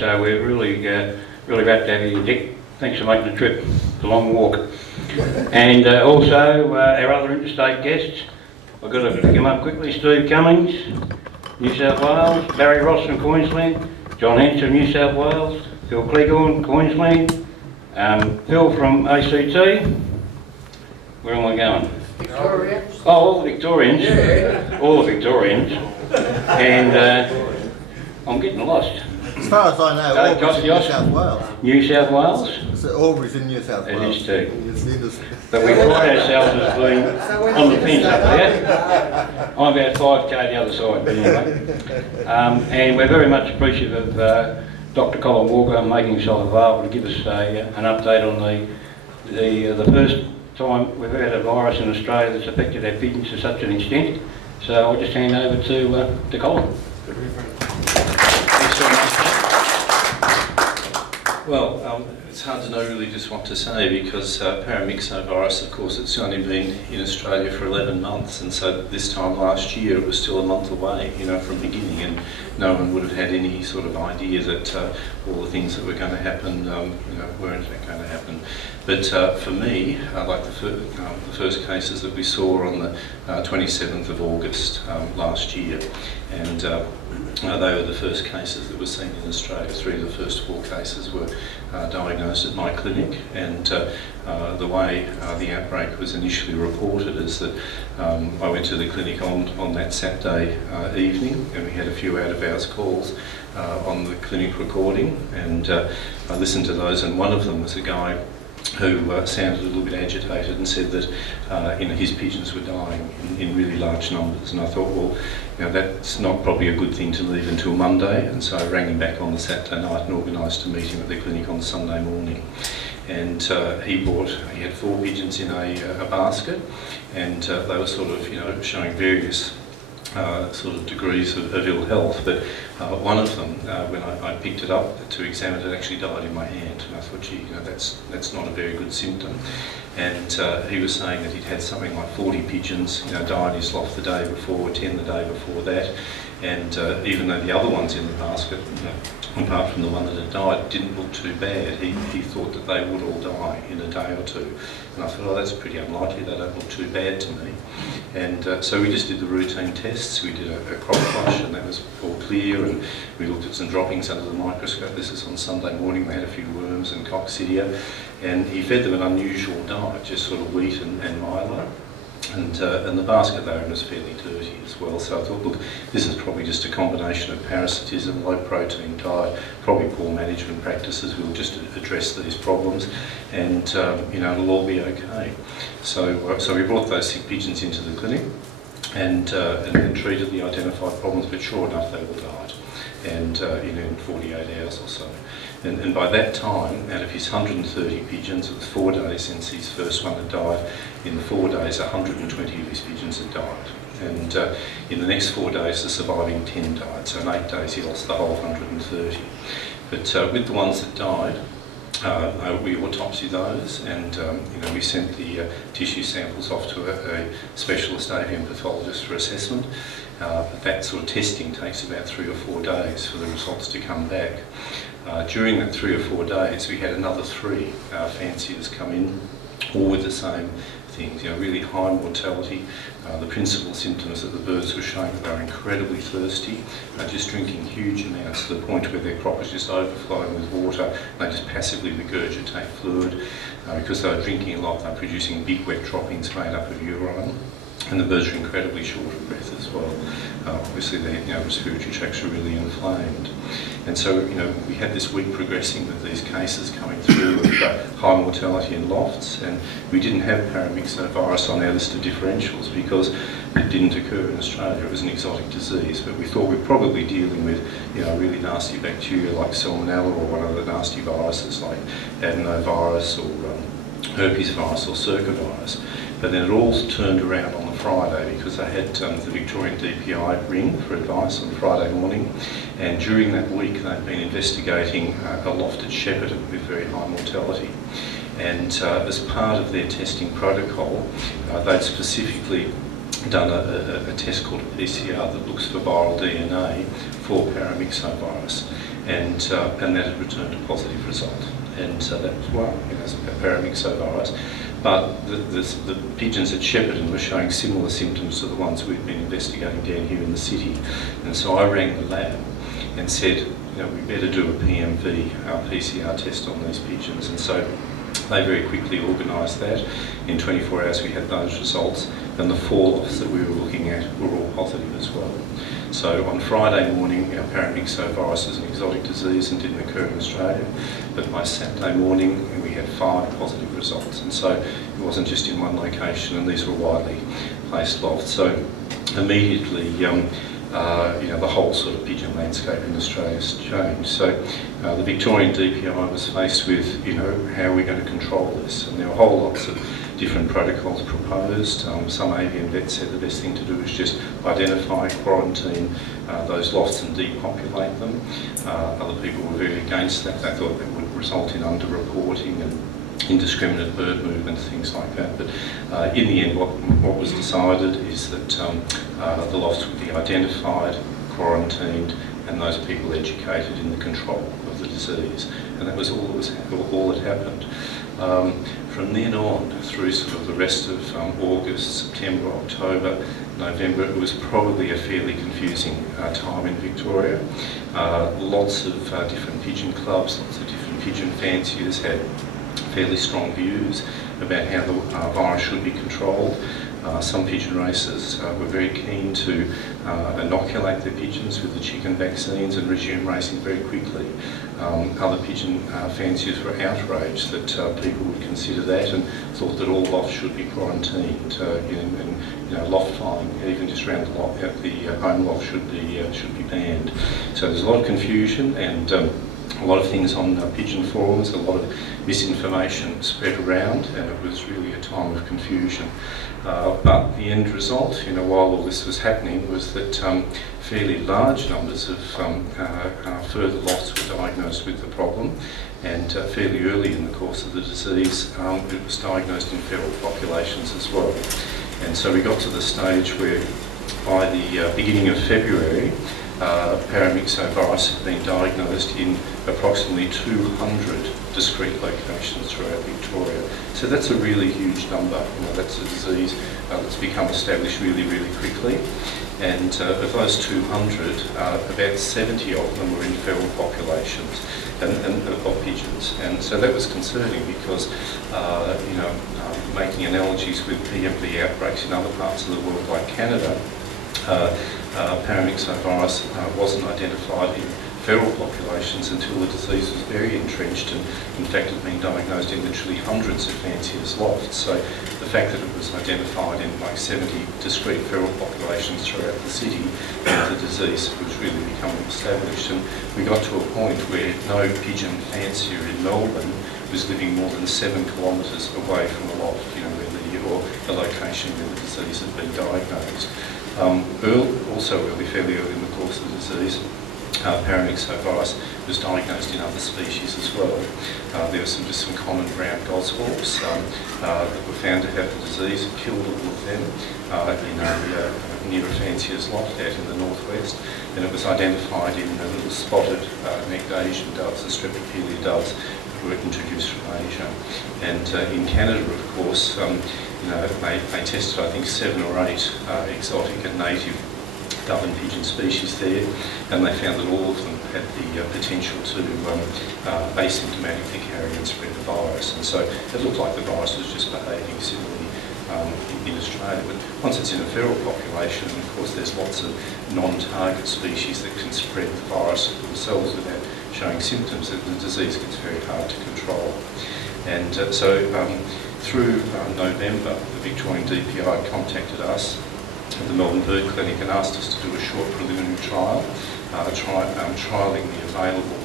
So we're really wrapped to have you, Dick. Thanks for making the trip. It's a long walk. And also our other interstate guests. I've got to pick them up quickly. Steve Cummings, New South Wales. Barry Ross from Queensland. John Hanson, New South Wales. Phil Cleghorn, Queensland. Phil from ACT. Where am I going? Victoria. Oh, all the Victorians. Yeah. All the Victorians. And I'm getting lost. As far as I know, Albury's in New South Wales. New South Wales? So Albury's in New South Wales. It is too. It's in the... But we pride ourselves as being on the fence up there. I'm about 5k the other side, but anyway. And we're very much appreciative of Dr. Colin Walker making himself available to give us an update on the first time we've had a virus in Australia that's affected our pigeons to such an extent. So I'll just hand over to Colin. Thanks very much. Well, it's hard to know really just what to say because paramyxovirus, of course, it's only been in Australia for 11 months, and so this time last year it was still a month away, from beginning, and no one would have had any sort of idea that all the things that were going to happen, weren't in fact going to happen. But for me, like the first cases that we saw on the 27th of August last year, and they were the first cases that were seen in Australia. 3 of the first 4 cases were diagnosed at my clinic, and the way the outbreak was initially reported is that I went to the clinic on that Saturday evening, and we had a few out-of-hours calls on the clinic recording, and I listened to those, and one of them was a guy who sounded a little bit agitated and said that his pigeons were dying in really large numbers, and I thought, well, that's not probably a good thing to leave until Monday, and so I rang him back on the Saturday night and organised a meeting at the clinic on Sunday morning. And he had 4 pigeons in a basket, and they were sort of showing various sort of degrees of ill health, but one of them, when I picked it up to examine it, actually died in my hand, and I thought, gee, that's not a very good symptom. And he was saying that he'd had something like 40 pigeons, die in his loft the day before, 10 the day before that, and even though the other ones in the basket, apart from the one that had died, didn't look too bad, he thought that they would all die in a day or two. And I thought, oh, that's pretty unlikely, they don't look too bad to me. And so we just did the routine tests. We did a crop flush, and that was all clear, and we looked at some droppings under the microscope. This is on Sunday morning. They had a few worms and coccidia, and he fed them an unusual diet, just sort of wheat and milo. And the basket they were in was fairly dirty as well, so I thought, look, this is probably just a combination of parasitism, low protein diet, probably poor management practices. We'll just address these problems, and it'll all be okay. So we brought those sick pigeons into the clinic and treated the identified problems, but sure enough they all died, and in 48 hours or so. And by that time, out of his 130 pigeons, it was 4 days since his first one had died. In the 4 days, 120 of his pigeons had died. And in the next 4 days, the surviving 10 died. So in 8 days, he lost the whole 130. But with the ones that died, we autopsied those, and we sent the tissue samples off to a specialist avian pathologist for assessment. But that sort of testing takes about 3 or 4 days for the results to come back. During that 3 or 4 days, we had another 3 fanciers come in, all with the same things, really high mortality. The principal symptoms that the birds were showing, they were incredibly thirsty, just drinking huge amounts to the point where their crop was just overflowing with water. They just passively regurgitate fluid. Because they were drinking a lot, they were producing big wet droppings made up of urine. And the birds are incredibly short of breath as well. Obviously their respiratory tracts are really inflamed. And so, we had this week progressing with these cases coming through of high mortality in lofts, and we didn't have paramyxovirus on our list of differentials because it didn't occur in Australia. It was an exotic disease, but we thought we were probably dealing with, really nasty bacteria like salmonella or one of the nasty viruses like adenovirus or herpes virus or circovirus. But then it all turned around on the Friday because they had the Victorian DPI ring for advice on Friday morning, and during that week they'd been investigating a loft at Shepparton with very high mortality. And as part of their testing protocol, they'd specifically done a test called a PCR that looks for viral DNA for paramyxovirus. and that had returned a positive result. And that was, well, it's a paramyxovirus. But the pigeons at Shepparton were showing similar symptoms to the ones we'd been investigating down here in the city. And so I rang the lab and said, we better do a PMV, PCR test on these pigeons. And so they very quickly organised that. In 24 hours we had those results, and the 4 lots that we were looking at were all positive as well. So on Friday morning, our paramyxovirus is an exotic disease and didn't occur in Australia, but by Saturday morning we had 5 positive results, and so it wasn't just in one location, and these were widely placed lofts. So immediately, the whole sort of pigeon landscape in Australia has changed. So the Victorian DPI was faced with, how are we going to control this? And there were whole lots of different protocols proposed. Some avian vets said the best thing to do is just identify, quarantine those lofts and depopulate them. Other people were very against that. They thought it would result in underreporting and indiscriminate bird movement, things like that. But in the end, what was decided is that the lofts would be identified, quarantined, and those people educated in the control of the disease. And that was all that happened. From then on, through sort of the rest of August, September, October, November, it was probably a fairly confusing time in Victoria. Lots of different pigeon clubs, lots of different pigeon fanciers had fairly strong views about how the virus should be controlled. Some pigeon racers were very keen to inoculate their pigeons with the chicken vaccines and resume racing very quickly. Other pigeon fanciers were outraged that people would consider that and thought that all lofts should be quarantined, and loft flying, even just around the loft, the home loft should be banned. So there's a lot of confusion and a lot of things on pigeon forums, a lot of misinformation spread around, and it was really a time of confusion. But the end result, while all this was happening, was that fairly large numbers of further lofts were diagnosed with the problem, and fairly early in the course of the disease, it was diagnosed in feral populations as well. And so we got to the stage where, by the beginning of February, paramyxovirus had been diagnosed in approximately 200 discrete locations throughout Victoria. So that's a really huge number. That's a disease that's become established really, really quickly. And of those 200, about 70 of them were in feral populations and of pigeons. And so that was concerning because, making analogies with PMV outbreaks in other parts of the world like Canada, paramyxovirus wasn't identified in feral populations until the disease was very entrenched, and in fact had been diagnosed in literally hundreds of fanciers' lofts. So the fact that it was identified in like 70 discrete feral populations throughout the city, the disease was really becoming established. And we got to a point where no pigeon fancier in Melbourne was living more than 7 kilometres away from a loft, or a location where the disease had been diagnosed. Fairly early in the course of the disease, paramyxovirus was diagnosed in other species as well. There were some common brown goshawks that were found to have the disease. It killed all of them near a fancier's loft out in the northwest, and it was identified in the little spotted necked Asian doves, the Streptopelia doves, that were introduced from Asia. And in Canada, of course, they tested, I think, 7 or 8 exotic and native dove and pigeon species there, and they found that all of them had the potential to asymptomatically carry and spread the virus. And so it looked like the virus was just behaving similarly in Australia. But once it's in a feral population, and of course there's lots of non-target species that can spread the virus themselves without showing symptoms, that the disease gets very hard to control. And through November, the Victorian DPI contacted us at the Melbourne Bird Clinic and asked us to do a short preliminary trial, trialling the available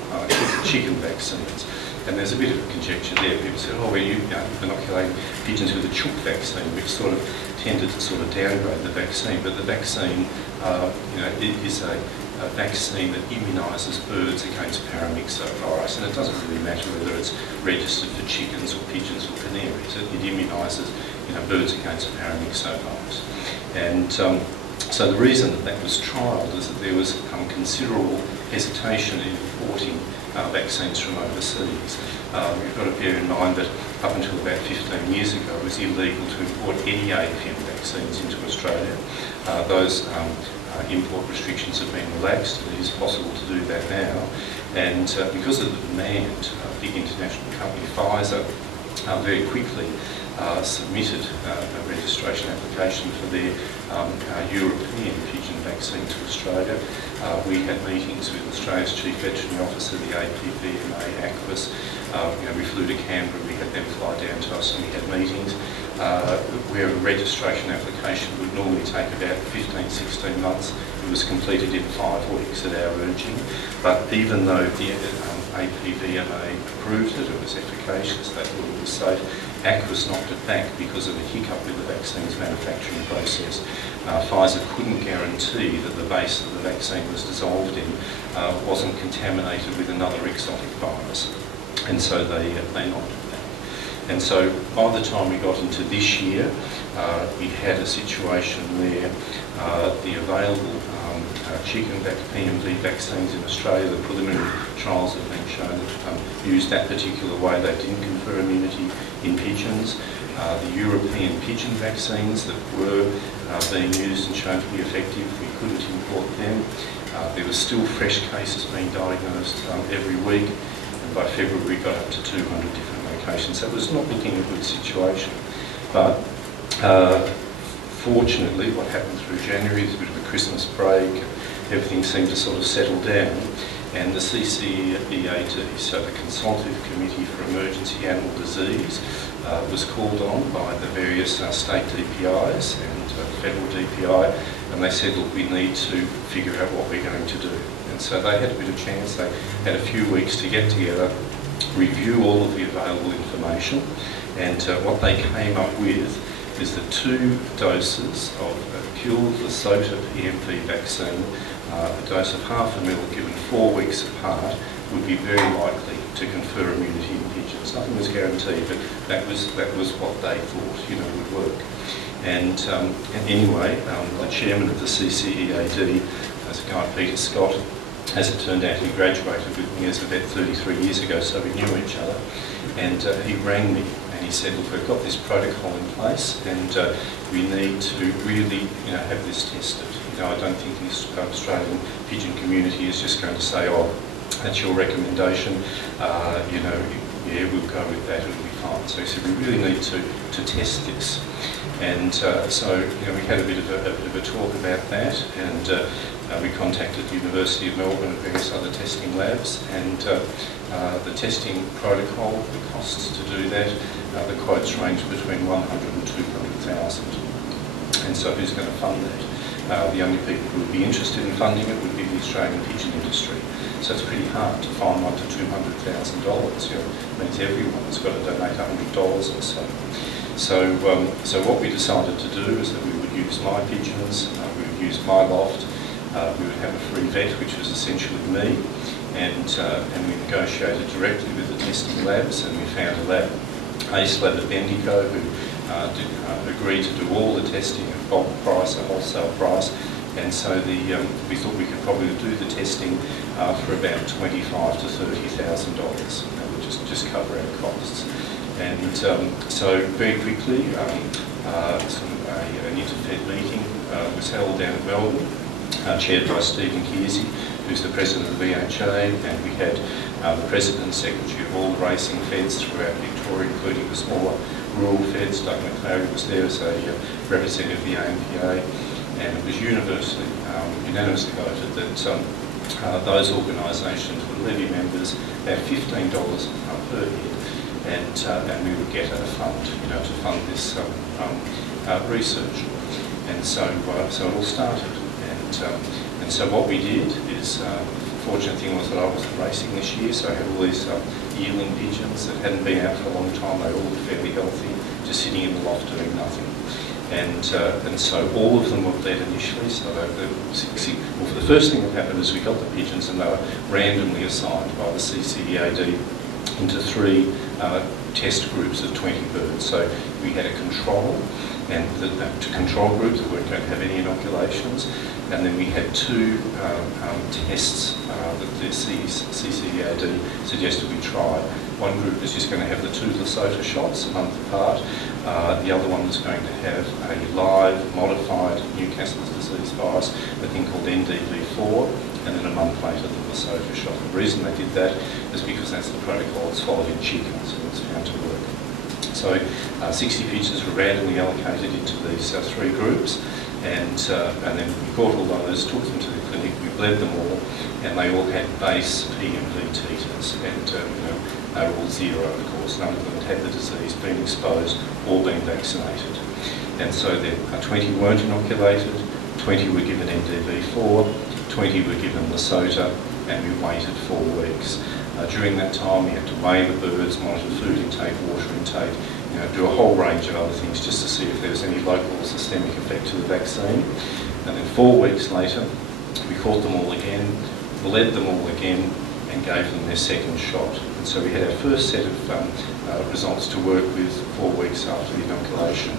chicken vaccines. And there's a bit of conjecture there. People said, well, you inoculating pigeons with a chook vaccine, which sort of tended to sort of downgrade the vaccine. But the vaccine, it is a vaccine that immunises birds against paramyxovirus, and it doesn't really matter whether it's registered for chickens or pigeons or canaries. It immunises birds against paramyxovirus. And So the reason that that was trialled is that there was considerable hesitation in importing vaccines from overseas. You've got to bear in mind that up until about 15 years ago it was illegal to import any avian vaccines into Australia. Those import restrictions have been relaxed, and it is possible to do that now. And because of the demand, big international company Pfizer very quickly submitted a registration application for their European pigeon vaccine to Australia. We had meetings with Australia's Chief Veterinary Officer, the APVMA, AQUIS. We flew to Canberra, we had them fly down to us, and we had meetings where a registration application would normally take about 15, 16 months. It was completed in 5 weeks at our urging. But even though the APVMA approved it, it was efficacious, they thought it was safe, AQUIS knocked it back because of a hiccup with the vaccine's manufacturing process. Pfizer couldn't guarantee that the base that the vaccine was dissolved in wasn't contaminated with another exotic virus, and so they knocked it back. And so by the time we got into this year, we had a situation where the available chicken PMV vaccines in Australia, the preliminary trials have been shown that used that particular way. They didn't confer immunity in pigeons. The European pigeon vaccines that were being used and shown to be effective, we couldn't import them. There were still fresh cases being diagnosed every week, and by February we got up to 200 different locations. So it was not looking a good situation. But fortunately, what happened through January, there's a bit of a Christmas break, everything seemed to sort of settle down, and the CCEAD, so the Consultative Committee for Emergency Animal Disease, was called on by the various state DPIs and federal DPI, and they said, look, we need to figure out what we're going to do. And so they had a bit of chance. They had a few weeks to get together, review all of the available information, and what they came up with is that 2 doses of a pure Lesotho PMV vaccine, a dose of 0.5 ml given 4 weeks apart, would be very likely to confer immunity in pigeons. Nothing was guaranteed, but that was what they thought, would work. And anyway, the chairman of the CCEAD, as a guy, Peter Scott, as it turned out, he graduated with me as about 33 years ago, so we knew each other. And he rang me and he said, look, we've got this protocol in place, and we need to really, have this tested. I don't think the Australian pigeon community is just going to say, oh, that's your recommendation, yeah, we'll go with that, it'll be fine. So he said, we really need to test this. And so we had a bit of a talk about that, and we contacted the University of Melbourne and various other testing labs, and the testing protocol, the costs to do that, the quotes range between 100,000 and 200,000. And so who's going to fund that? The only people who would be interested in funding it would be the Australian pigeon industry. So it's pretty hard to find up to $200,000. It means everyone has got to donate $100 or so. So what we decided to do is that we would use my pigeons, we would use my loft, we would have a free vet, which was essentially me, and we negotiated directly with the testing labs, and we found a lab, Ace Lab at Bendigo, who agreed to do all the testing at bulk price, a wholesale price, and so we thought we could probably do the testing for about $25,000 to $30,000. Just cover our costs. And so very quickly, an interfed meeting was held down in Melbourne, chaired by Stephen Kearsey, who's the president of the VHA, and we had the president and secretary of all the racing feds throughout Victoria, including the smaller rural feds. Doug McClary was there as a representative of the ANPA, and it was unanimously voted that those organisations would levy members about $15 per head, and we would get a fund, to fund this research. And so it all started. And so what we did is, the fortunate thing was that I wasn't racing this year, so I had all these yearling pigeons that hadn't been out for a long time. They all looked fairly healthy, just sitting in the loft doing nothing. And so all of them were bled initially. So the first thing that happened is we got the pigeons, and they were randomly assigned by the CCEAD into 3 test groups of 20 birds. So we had a control, and to control groups that weren't going to have any inoculations. And then we had two tests that the CCEAD suggested we try. One group was just going to have the 2 Lesotho shots a month apart. The other one was going to have a live, modified Newcastle's disease virus, a thing called NDV4, and then a month later the Lesotho shot. The reason they did that is because that's the protocol that's followed in chickens, and it's found to work. So 60 pigeons were randomly allocated into these 3 groups, and then we caught all those, took them to the clinic, we bled them all, and they all had base PMV titers, and they were all 0, of course. None of them had the disease, been exposed, or been vaccinated. And so then 20 weren't inoculated, 20 were given NDV4, 20 were given Lesotho, and we waited 4 weeks. During that time, we had to weigh the birds, monitor food intake, water intake, do a whole range of other things just to see if there was any local or systemic effect to the vaccine. And then 4 weeks later, we caught them all again, bled them all again, and gave them their second shot. And so we had our first set of results to work with 4 weeks after the inoculation.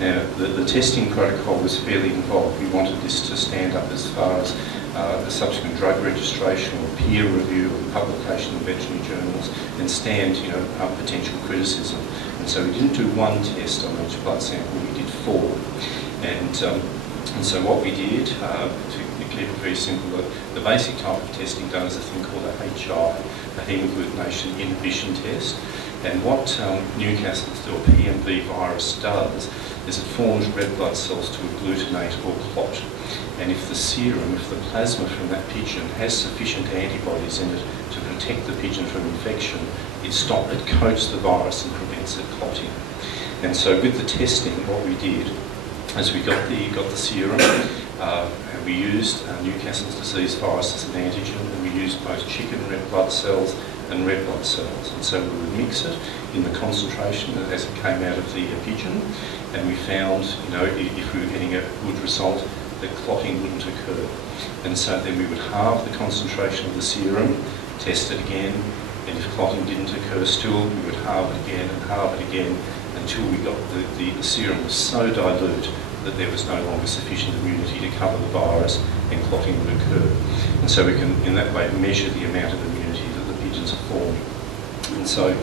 Now, the testing protocol was fairly involved. We wanted this to stand up as far as the subsequent drug registration or peer review and publication in veterinary journals, and stand, potential criticism. And so we didn't do 1 test on each blood sample, we did 4. And so what we did, to keep it very simple, the basic type of testing done is a thing called a HI, a hemagglutination inhibition test. And what Newcastle's or PMV virus does is it forms red blood cells to agglutinate or clot. And if the serum, if the plasma from that pigeon has sufficient antibodies in it to protect the pigeon from infection, it coats the virus and prevents it clotting. And so with the testing, what we did is we got the serum, and we used Newcastle's disease virus as an antigen, and we used both chicken red blood cells and red blood cells. And so we would mix it in the concentration as it came out of the pigeon, and we found, if we were getting a good result, that clotting wouldn't occur. And so then we would halve the concentration of the serum, test it again, and if clotting didn't occur still, we would halve it again and halve it again until we got the serum was so dilute that there was no longer sufficient immunity to cover the virus and clotting would occur. And so we can, in that way, measure the amount of immunity that the pigeons are forming. And so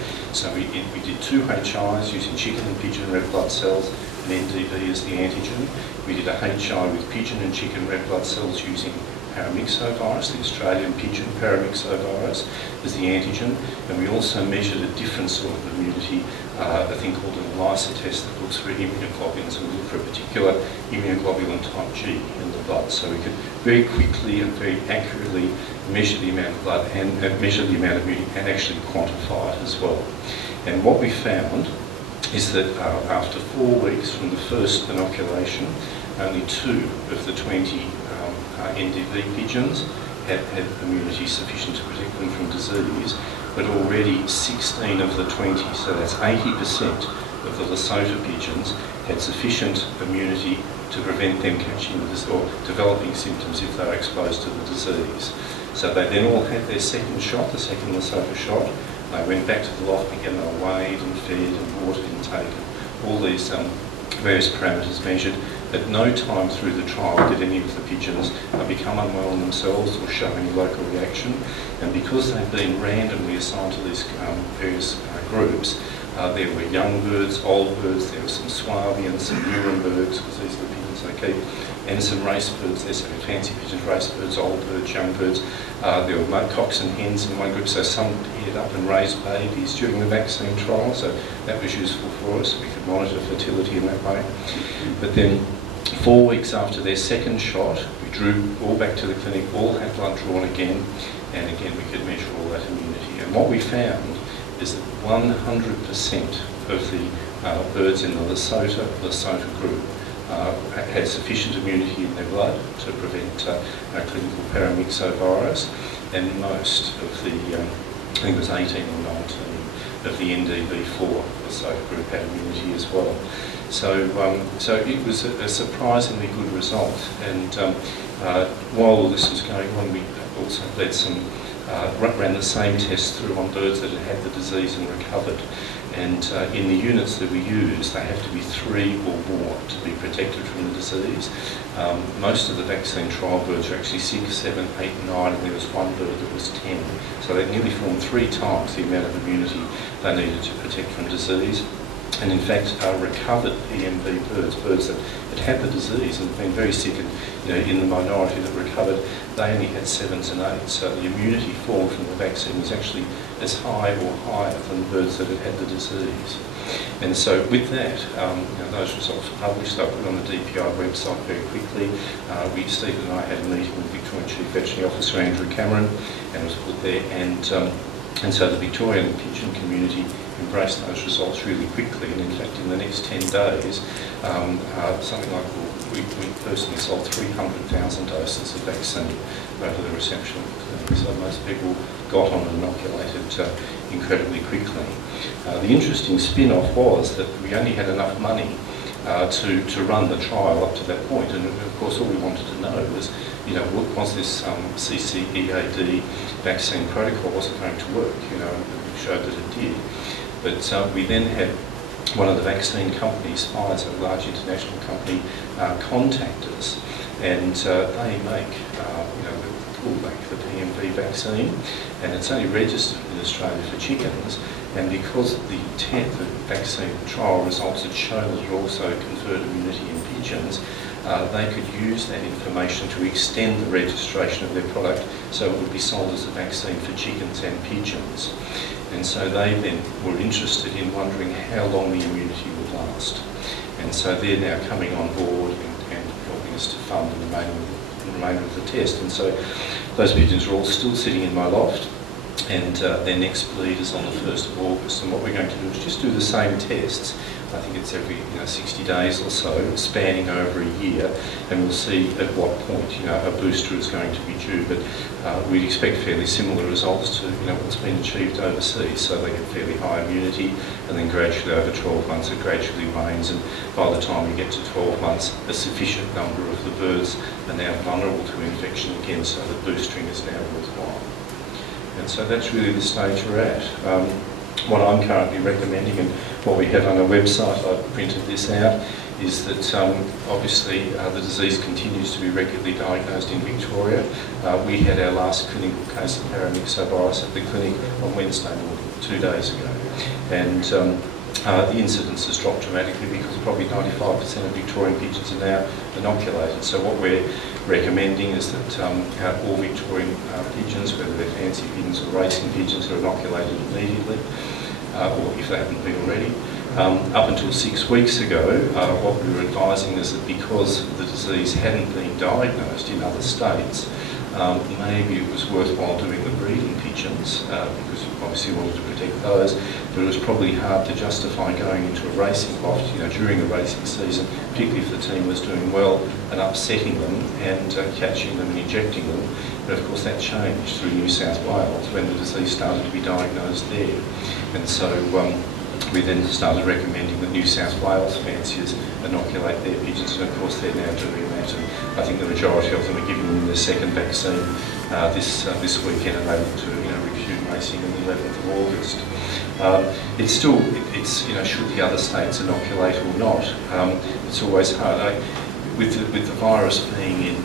we did 2 HIs using chicken and pigeon red blood cells and NDV as the antigen. We did a HI with pigeon and chicken red blood cells using paramyxovirus, the Australian pigeon paramyxovirus, as the antigen, and we also measured a different sort of immunity, a thing called an ELISA test that looks for immunoglobulins, and we look for a particular immunoglobulin type G in the blood. So we could very quickly and very accurately measure the amount of blood and measure the amount of immunity and actually quantify it as well. And what we found is that after 4 weeks from the first inoculation, only 2 of the 20 NDV pigeons had immunity sufficient to protect them from disease, but already 16 of the 20, so that's 80% of the Lesotho pigeons, had sufficient immunity to prevent them catching this or developing symptoms if they were exposed to the disease. So they then all had their second shot, the second Lesotho shot. They went back to the loft again, they were weighed and fed and water intake, and all these various parameters measured. At no time through the trial did any of the pigeons become unwell in themselves or show any local reaction. And because they've been randomly assigned to these various groups, there were young birds, old birds, there were some Swabians, some Nurembergs, because these are the pigeons they keep, and some race birds. There's some fancy pigeons, race birds, old birds, young birds. There were mudcocks and hens in one group, so some paired up and raised babies during the vaccine trial, so that was useful for us. We could monitor fertility in that way. But then 4 weeks after their second shot, we drew all back to the clinic, all had blood drawn again, and again we could measure all that immunity. And what we found is that 100% of the birds in the Lesotho group had sufficient immunity in their blood to prevent clinical paramyxovirus, and most of the, I think it was 18 or 19 of the NDV4 Lesotho group had immunity as well. So it was a surprisingly good result. And while all this was going on, we also led some ran the same test through on birds that had had the disease and recovered. And in the units that we use, they have to be 3 or more to be protected from the disease. Most of the vaccine trial birds are actually 6, 7, 8, 9, and there was one bird that was 10. So they nearly formed 3 times the amount of immunity they needed to protect from disease. And in fact, recovered PMV birds that had the disease and had been very sick, and in the minority that recovered, they only had 7s and 8s. So the immunity formed from the vaccine was actually as high or higher than birds that had had the disease. And so with that, those results were published. They were put on the DPI website very quickly. Stephen and I had a meeting with Victorian Chief Veterinary Officer Andrew Cameraman, and it was put there. And so the Victorian pigeon community embraced those results really quickly, and in fact in the next 10 days, something like we personally sold 300,000 doses of vaccine over the reception of the clinic, so most people got on and inoculated incredibly quickly. The interesting spin-off was that we only had enough money to run the trial up to that point, and of course all we wanted to know was, was this CCEAD vaccine protocol, was it going to work? And we showed that it did. But we then had one of the vaccine companies, Pfizer, a large international company, contact us, and they make, will make the PMV vaccine, and it's only registered in Australia for chickens. And because the vaccine trial results had shown that it also conferred immunity in pigeons, they could use that information to extend the registration of their product so it would be sold as a vaccine for chickens and pigeons. And so they then were interested in wondering how long the immunity would last. And so they're now coming on board and helping us to fund the remainder of the test. And so those pigeons are all still sitting in my loft, and their next bleed is on the 1st of August. And what we're going to do is just do the same tests. I think it's every 60 days or so, spanning over a year, and we'll see at what point a booster is going to be due. But we'd expect fairly similar results to what's been achieved overseas. So they get fairly high immunity, and then gradually over 12 months it gradually wanes, and by the time we get to 12 months, a sufficient number of the birds are now vulnerable to infection again, so that boostering is now worthwhile. And so that's really the stage we're at. What I'm currently recommending, and what we have on our website, I've printed this out, is that obviously the disease continues to be regularly diagnosed in Victoria. We had our last clinical case of paramyxovirus at the clinic on Wednesday morning, 2 days ago. And the incidence has dropped dramatically because probably 95% of Victorian pigeons are now inoculated. So what we're recommending is that all Victorian pigeons, whether they're fancy pigeons or racing pigeons, are inoculated immediately, or if they haven't been already. Up until 6 weeks ago, what we were advising is that because the disease hadn't been diagnosed in other states, maybe it was worthwhile doing the breeding pigeons, because we obviously wanted to protect those, but it was probably hard to justify going into a racing loft during the racing season, particularly if the team was doing well, and upsetting them and catching them and injecting them. But of course that changed through New South Wales when the disease started to be diagnosed there. And so we then started recommending that New South Wales fanciers inoculate their pigeons, and of course they're now doing that. And I think the majority of them are giving them their second vaccine this weekend, and they look to resume racing on the 11th of August. It's should the other states inoculate or not? It's always hard. With the virus being in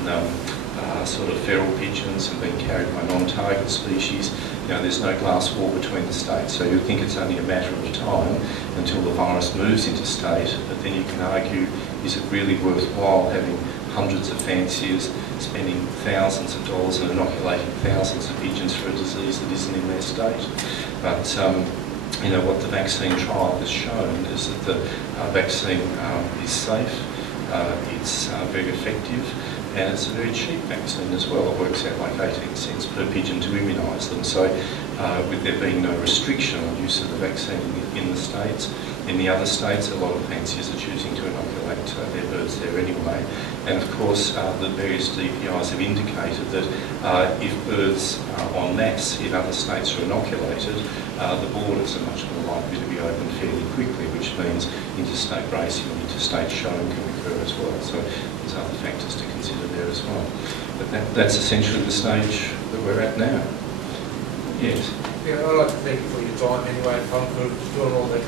sort of feral pigeons and being carried by non-target species, there's no glass wall between the states, so you think it's only a matter of time until the virus moves interstate. But then you can argue, is it really worthwhile having hundreds of fanciers spending thousands of dollars and inoculating thousands of pigeons for a disease that isn't in their state? But what the vaccine trial has shown is that the vaccine is safe, it's very effective, and it's a very cheap vaccine as well. It works out like 18 cents per pigeon to immunise them. So with there being no restriction on use of the vaccine in the States, in the other states, a lot of fanciers are choosing to inoculate their birds there anyway. And of course, the various DPIs have indicated that if birds en masse in other states are inoculated, the borders are much more likely to be opened fairly quickly, which means interstate racing and interstate showing can occur as well. So there's other factors to consider there as well. But that's essentially the stage that we're at now. Yes, Yeah, I'd like to thank you for your time anyway, Colin, for doing all the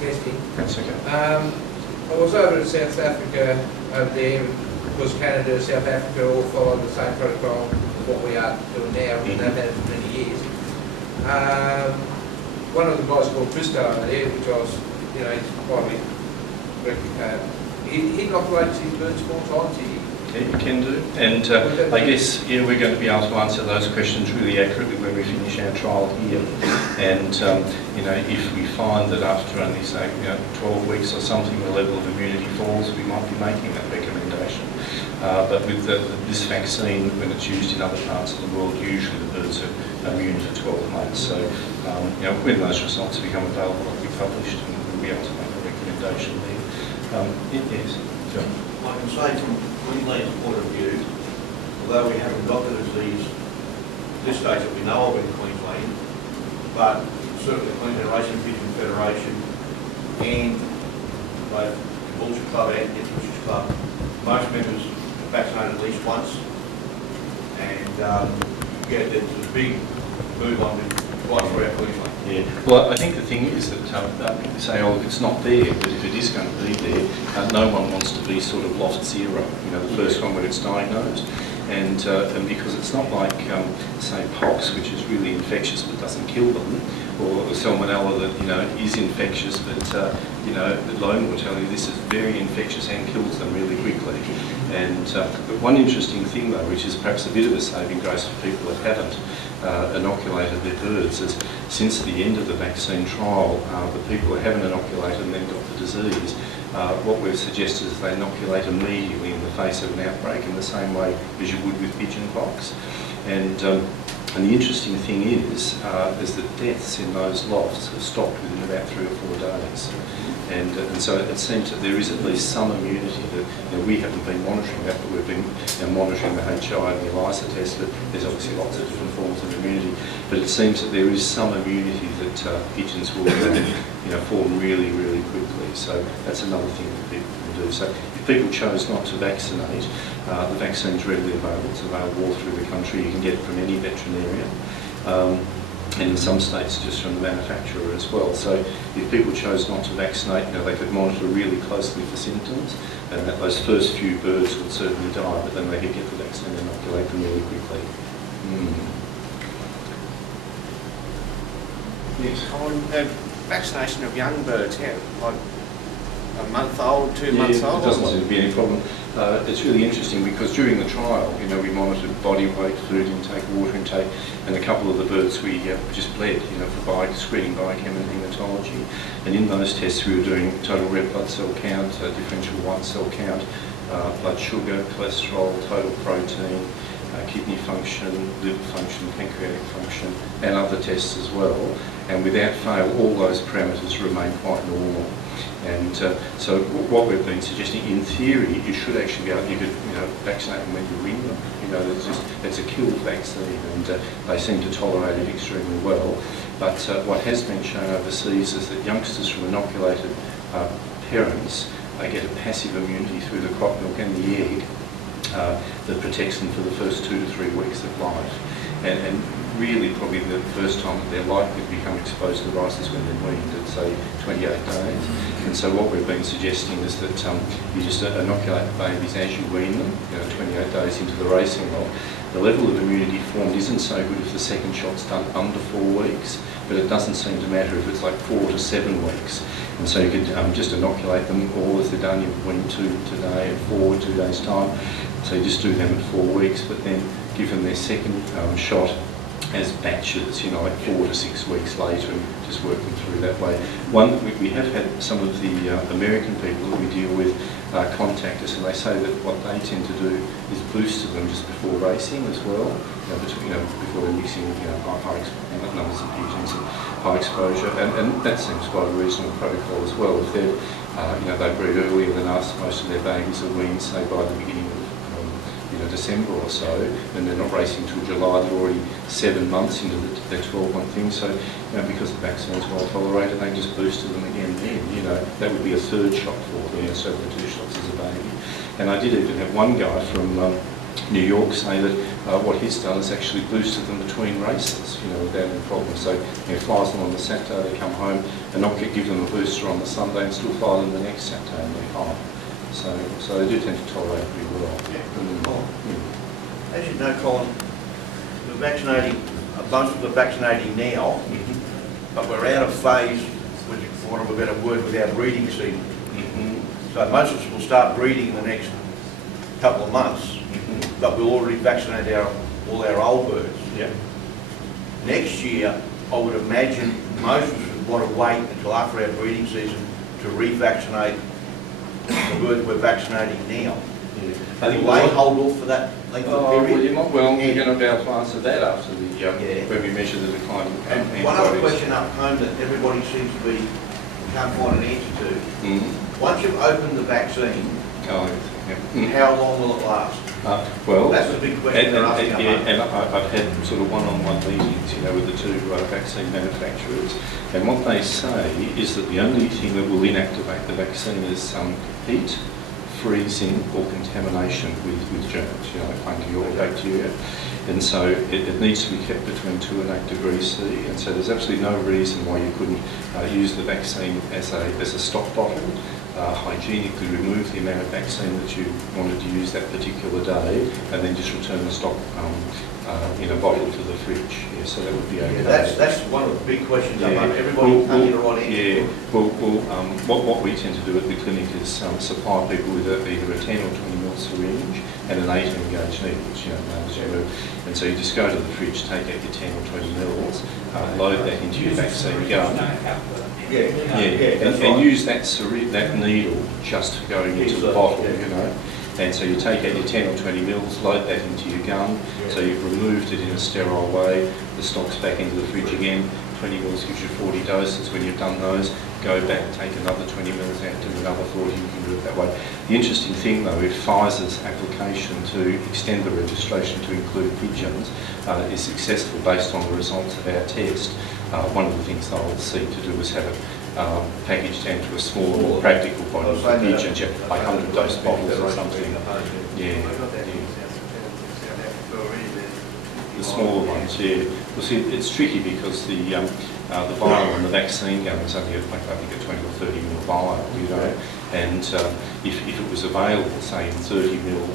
testing. that's okay. I was over in South Africa over there, because Canada, South Africa all follow the same protocol as what we are doing now, and they've had it for many years. One of the guys called Christo over there, which I was, you know, he's probably, he inoculates his birds 4 times a year. Yeah, you can do. And I guess, yeah, we're going to be able to answer those questions really accurately when we finish our trial here. And, you know, if we find that after only, say, 12 weeks or something, the level of immunity falls, we might be making that recommendation. But with this vaccine, when it's used in other parts of the world, usually the birds are immune for 12 months. So, you know, when those results become available, they'll be published and we'll be able to make a recommendation there. Yes, John. I can say from Queensland's point of view, although we haven't got the disease at this stage that we know of in Queensland, but certainly the Queensland Racing Pigeon Federation and both the Vulture Club and the Butchers Club, most members are vaccinated at least once, and yeah, there's a big move on right throughout Queensland. Yeah, well, I think the thing is that say, oh, it's not there, but if it is going to be there, no one wants to be sort of lost zero, you know, the first one when it's diagnosed. And because it's not like, say, pox, which is really infectious but doesn't kill them, or salmonella that, you know, is infectious but, you know, at low mortality, this is very infectious and kills them really quickly. And but one interesting thing, though, which is perhaps a bit of a saving grace for people that haven't inoculated their birds, is since the end of the vaccine trial, the people that haven't inoculated and then got the disease, what we've suggested is they inoculate immediately in the face of an outbreak in the same way as you would with pigeon pox. And the interesting thing is that deaths in those lofts have stopped within about 3 or 4 days. And so it seems that there is at least some immunity that, you know, we haven't been monitoring that, but we've been, you know, monitoring the HI and the ELISA test. But there's obviously lots of different forms of immunity, but it seems that there is some immunity that pigeons will, you know, form really, really quickly. So that's another thing that people can do. So if people chose not to vaccinate, the vaccine's readily available. It's available all through the country. You can get it from any veterinarian. And in some states just from the manufacturer as well. So if people chose not to vaccinate, you know, they could monitor really closely for symptoms, and that those first few birds would certainly die, but then they could get the vaccine and inoculate them really quickly. Yes. On vaccination of young birds, yeah, like a month old, 2 months old? It doesn't seem to be any problem. It's really interesting because during the trial, you know, we monitored body weight, food intake, water intake, and a couple of the birds we just bled, you know, for screening biochem and hematology. And in those tests we were doing total red blood cell count, differential white cell count, blood sugar, cholesterol, total protein, kidney function, liver function, pancreatic function, and other tests as well. And without fail, all those parameters remain quite normal. And so what we've been suggesting, in theory, you should actually be able, you could, you know, vaccinate them when you ring them. You know, it's a killed vaccine, and they seem to tolerate it extremely well. But what has been shown overseas is that youngsters from inoculated parents, they get a passive immunity through the crop milk and the egg that protects them for the first 2 to 3 weeks of life. And really probably the first time that they're likely to become exposed to the virus is when they're weaned at, say, 28 days. And so what we've been suggesting is that you just inoculate the babies as you wean them, you know, 28 days into the racing lot. The level of immunity formed isn't so good if the second shot's done under 4 weeks, but it doesn't seem to matter if it's like 4 to 7 weeks. And so you could just inoculate them all as they're done. You wean 2 today and 4 in 2 days' time. So you just do them at 4 weeks, but then give them their second shot as batches, you know, like 4 to 6 weeks later, and just work them through that way. We have had some of the American people that we deal with contact us, and they say that what they tend to do is boost them just before racing as well, before they're mixing, high numbers of pigeons and high exposure, and that seems quite a reasonable protocol as well. If they're, they breed earlier than us, most of their babies are weaned, say, by the beginning of December or so, and they're not racing till July. They're already 7 months into their 12-month thing. So, because the vaccine's well tolerated, they just boosted them again then. That would be a third shot for them, so the 2 shots as a baby. And I did even have one guy from New York say that what he's done is actually boosted them between races, without any problem. So he flies them on the Saturday, they come home, and not give them a booster on the Sunday and still fly them the next Saturday and they're fine. So they do tend to tolerate pretty well. As you know, Colin, we're vaccinating, a bunch of them are vaccinating now, but we're out of phase, for want of a better word, with our breeding season. So most of us will start breeding in the next couple of months, but we'll already vaccinate all our old birds. Yeah. Next year, I would imagine most of us would want to wait until after our breeding season to revaccinate the birds we're vaccinating now. I think will they hold off for that length of period? You're going to be able to answer that after when we measure the decline. And one other question up home that everybody seems to be can't find an answer to. Once you've opened the vaccine, how long will it last? That's a big question. And I've had sort of one-on-one meetings, with the two vaccine manufacturers, and what they say is that the only thing that will inactivate the vaccine is heat, freezing, or contamination with germs, fungi or bacteria. And so it needs to be kept between 2 and 8 degrees C, and so there's absolutely no reason why you couldn't use the vaccine as a stock bottle, hygienically remove the amount of vaccine that you wanted to use that particular day, and then just return the stock in a bottle to the fridge. Yeah, so that would be okay. That's one of the big questions. Everybody can't get a right answer. Yeah. What we tend to do at the clinic is supply people with either a 10 or 20 ml syringe and an 18 gauge needle, which knows you move. And so you just go to the fridge, take out your 10 or 20 mils, load that into your vaccine gun. And use that needle just going into the bottle, And so you take out your 10 or 20 mils, load that into your gun, so you've removed it in a sterile way, the stock's back into the fridge again, 20 mils gives you 40 doses. When you've done those, go back, take another 20 mils out, do another 40, you can do it that way. The interesting thing though, if Pfizer's application to extend the registration to include pigeons is successful based on the results of our test, one of the things they'll seek to do is have it packaged into a smaller, more practical bottle for pigeons, like 100 dose bottles or something. The smaller ones, Well, see, it's tricky because the vial and the vaccine gun is only, I think, a 20 or 30 ml vial, and if it was available, say, in 30 ml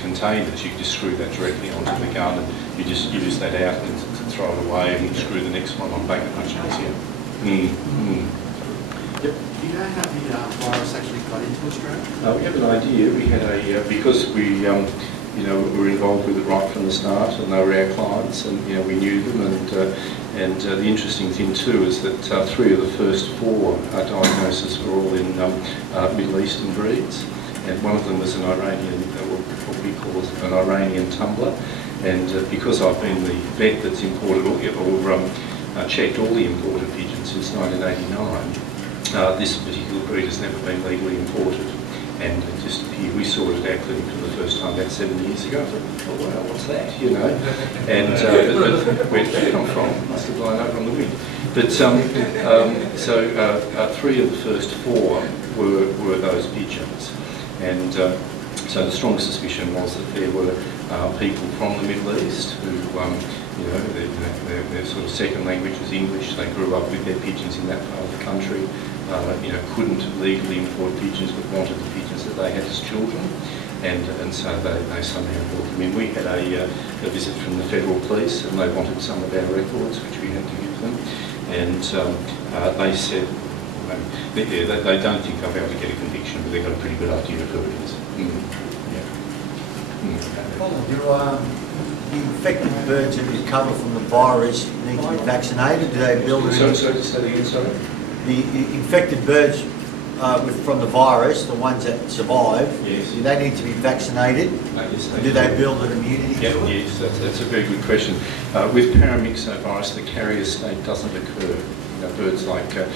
containers, you could just screw that directly onto the gun, and you just use that out and throw it away and screw the next one on back at much easier. Yep. Do you know how the virus actually got into Australia? We have an idea. We had because we were involved with it right from the start, and they were our clients, and we knew them. And the interesting thing too is that 3 of the first 4 diagnoses were all in Middle Eastern breeds, and one of them was an Iranian, what we call an Iranian tumbler. And because I've been the vet that's imported or checked all the imported pigeons since 1989, this particular breed has never been legally imported. And it just appeared, we saw it at our clinic for the first time about 7 years ago. I thought, oh wow, what's that, And but where did it come from? Must have blown over on the wind. But so 3 of the first 4 were those pigeons. And so the strong suspicion was that there were people from the Middle East who, their sort of second language was English. They grew up with their pigeons in that part of the country. Couldn't legally import pigeons, but wanted the pigeons that they had as children, and so they somehow brought them in. We had a visit from the federal police, and they wanted some of our records, which we had to give them, and they said they don't think they'll be able to get a conviction, but they've got a pretty good idea of who it is. The infected birds that recover from the virus need to be vaccinated. Do they build it in? Sorry? The infected birds from the virus, the ones that survive, do they need to be vaccinated? Do they build an immunity to it? Yes, that's a very good question. With paramyxovirus, the carrier state doesn't occur. Birds like that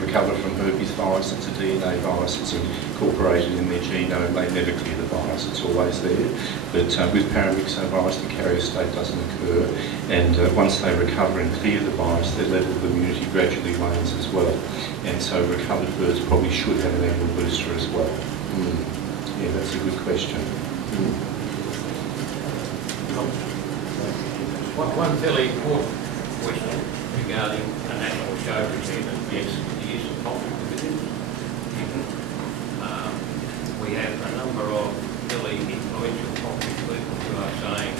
recover from herpes virus, it's a DNA virus, it's incorporated in their genome, they never clear the virus, it's always there. But with paramyxovirus, the carrier state doesn't occur, and once they recover and clear the virus, their level of immunity gradually wanes as well. And so recovered birds probably should have an annual booster as well. Yeah, that's a good question. One fairly important question regarding a national show procedure. Yes, the use of poultry provisions. We have a number of fairly influential poultry people who are saying,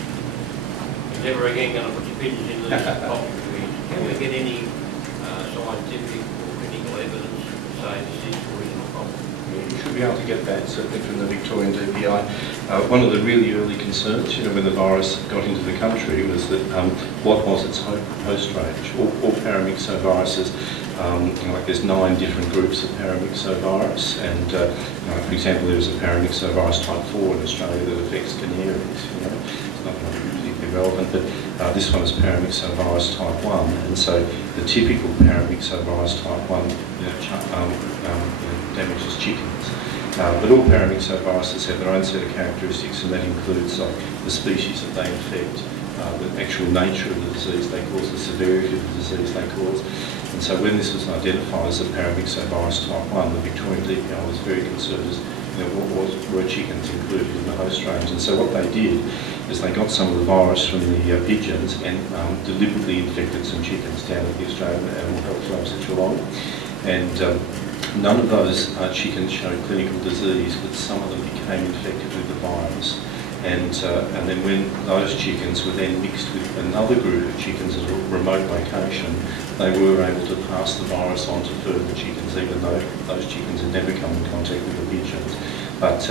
"You're never again going to put your pigeons in these poultry provisions." Can we get any scientific or clinical evidence to say this is original poultry? You should be able to get that, certainly from the Victorian V-P. One of the really early concerns, when the virus got into the country, was that what was its host range? All paramyxoviruses, like there's 9 different groups of paramyxovirus, and for example, there's a paramyxovirus type 4 in Australia that affects canaries. It's not particularly relevant, but this one is paramyxovirus type 1, and so the typical paramyxovirus type 1 damages chickens. But all paramyxoviruses have their own set of characteristics, and that includes the species that they infect, the actual nature of the disease they cause, the severity of the disease they cause. And so when this was identified as a paramyxovirus type 1, the Victorian V-P was very concerned as were chickens included in the host range. And so what they did is they got some of the virus from the pigeons and deliberately infected some chickens down at the Australian Animal Health Labs at Geelong. And none of those chickens showed clinical disease, but some of them became infected with the virus. And then when those chickens were then mixed with another group of chickens at a remote location, they were able to pass the virus on to further chickens, even though those chickens had never come in contact with the pigeons. But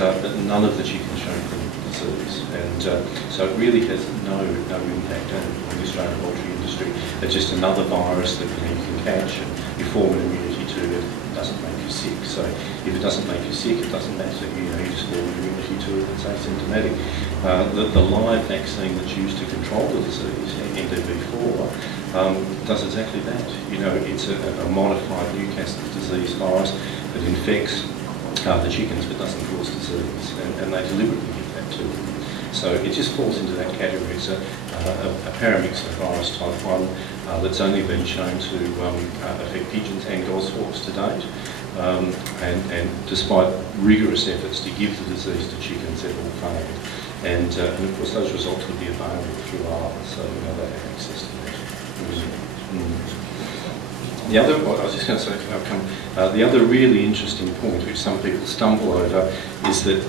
none of the chickens showed clinical disease. And so it really has no impact on the Australian poultry industry. It's just another virus that you can catch and you form an immunity to it. It doesn't make you sick. So if it doesn't make you sick, it doesn't matter. You just form an immunity to it. It's asymptomatic. The live vaccine that's used to control the disease, NDV4, does exactly that. It's a modified Newcastle disease virus that infects the chickens but doesn't cause disease, and they deliberately give that to them. So it just falls into that category. It's a paramyxovirus type 1 that's only been shown to affect pigeons and goshawks to date. And despite rigorous efforts to give the disease to chickens, they've all failed. And of course those results would be available through ANPA, so they have access to that. The other, I was just going to say, the other really interesting point, which some people stumble over, is that,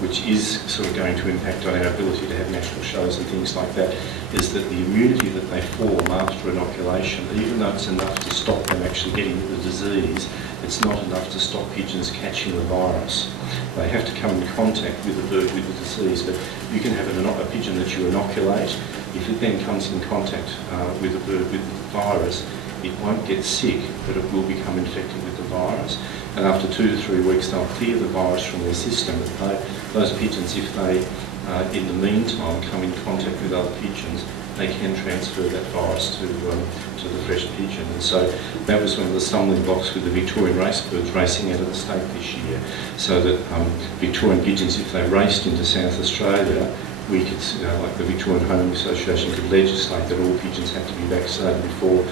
which is sort of going to impact on our ability to have national shows and things like that, is that the immunity that they form after inoculation, even though it's enough to stop them actually getting the disease, it's not enough to stop pigeons catching the virus. They have to come in contact with the bird with the disease, but you can have a pigeon that you inoculate. If it then comes in contact with a bird with the virus, it won't get sick, but it will become infected with the virus. And after 2 to 3 weeks, they'll clear the virus from their system. Those pigeons, if they, in the meantime, come in contact with other pigeons, they can transfer that virus to the fresh pigeon. And so that was one of the stumbling blocks with the Victorian race birds racing out of the state this year. So that Victorian pigeons, if they raced into South Australia, we could, like the Victorian National Pigeon Association could legislate that all pigeons had to be vaccinated before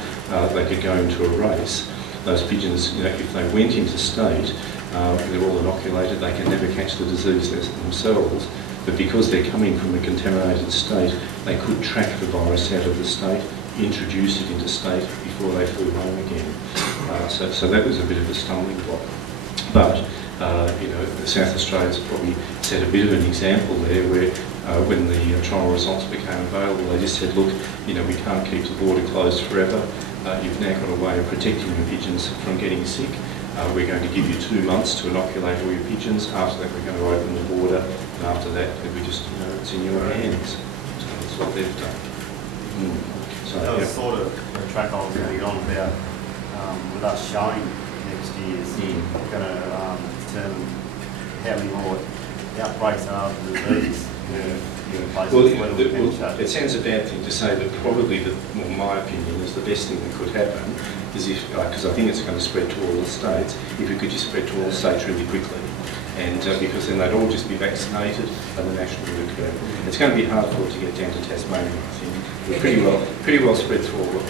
they could go into a race. Those pigeons, if they went into state, they're all inoculated, they can never catch the disease themselves, but because they're coming from a contaminated state, they could track the virus out of the state, introduce it into state before they flew home again. So that was a bit of a stumbling block. But South Australia's probably set a bit of an example there where when the trial results became available, they just said, look, we can't keep the border closed forever. You've now got a way of protecting your pigeons from getting sick. We're going to give you 2 months to inoculate all your pigeons. After that, we're going to open the border, and after that, we just, it's in your hands. So that's what they've done. So, that was sort of the track I was going on about with us showing next year is going to determine how many more outbreaks there are of the disease. Well, it sounds a bad thing to say, but probably, my opinion is the best thing that could happen is if, because I think it's going to spread to all the states, if it could just spread to all the states really quickly. And because then they'd all just be vaccinated and the national would occur. It's going to be hard for it to get down to Tasmania, I think. We're pretty well spread through all of